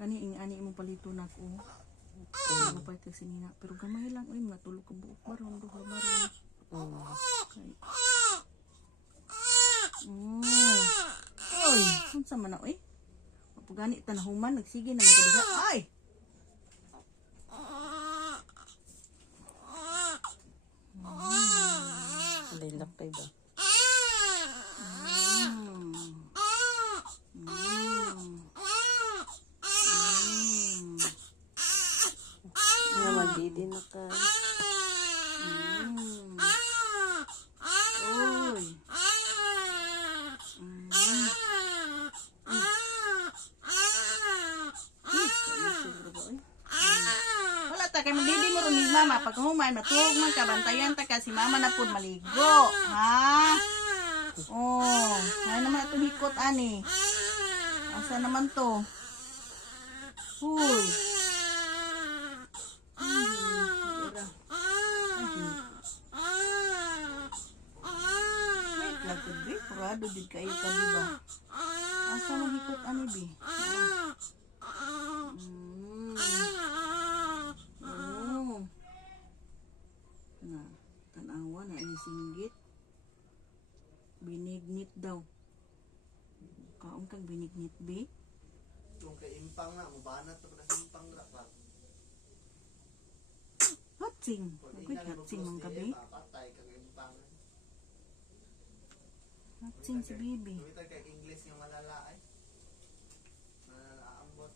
Kani ing ani mo palito na ko. Ano pa ito sinina. Pero gamay lang. Uy, mga tulog ka buok. Baron, duha baron. Okay. Uy, kung sa man na, uy. Kapagani, tanahuman. Nagsige na magkadiha. Ay! Dilak tayo ba? Magdidi na ka. Uy. Wala ta kay magdidi mo ron ni mama pag human matuog man ka bantayan ta ka si mama na pud maligo. Ha? Oh, ay naman ito hikot ani. Asa naman to? Uy. Purado din kayo ka, diba? Asa mahikot ani, bi? Na, tanawa na ang singgit. Binignit daw. Kaong kang binignit, bi? Yung kay impang na, mabanat na pala impang na pa. Hatsing. Magkit hatsing mang gabi. Patay kang impang. Hatsing si Bibi. Tuwita kay English yung malala ay. Malalaambot.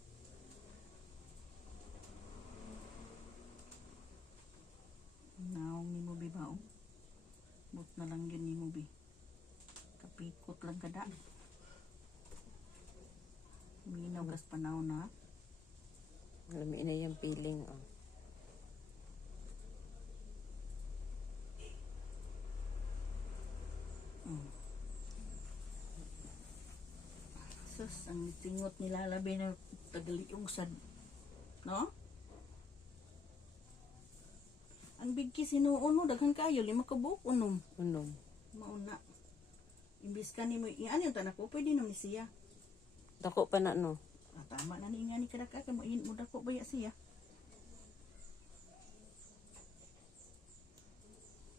Naong ni mo, bi, baong. But na lang yun ni mo, bi. Kapikot lang kada. Minaw kas panaw na. Lami na yung feeling. Oh. Sus, ang tingot nila labi na tagaliong sad. No? Ang bigki sinuuno, daghan kayo, 5 kabuk, unom. Unom. Mauna. Imbis ka ni mo, ano yung tanak ko, pwede naman siya. Dako pa na no. Tama na ni nga ni kadaka, mo dako baya siya.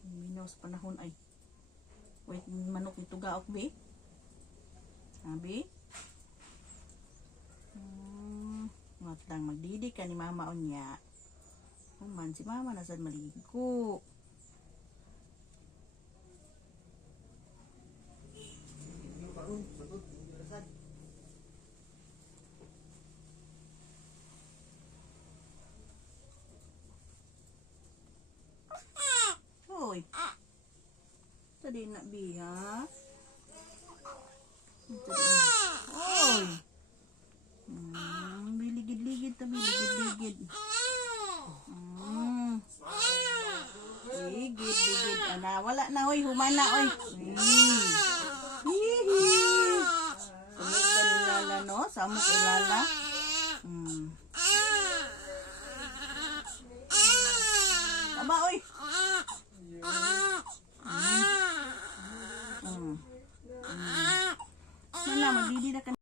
Minaw sa panahon ay. Wait, manok ito gaok, be? Sabi? Matang magdidi ka ni mama o niya. Human si mama nasad maligo. Hoy. Tadi nak biha. Hoy. Biligid-ligid tabi, ligid-ligid. Ligid-ligid. Ana, wala na, oy. Humana, oy. Hihi. Samok ka ni Lala, no? Samok kay Lala.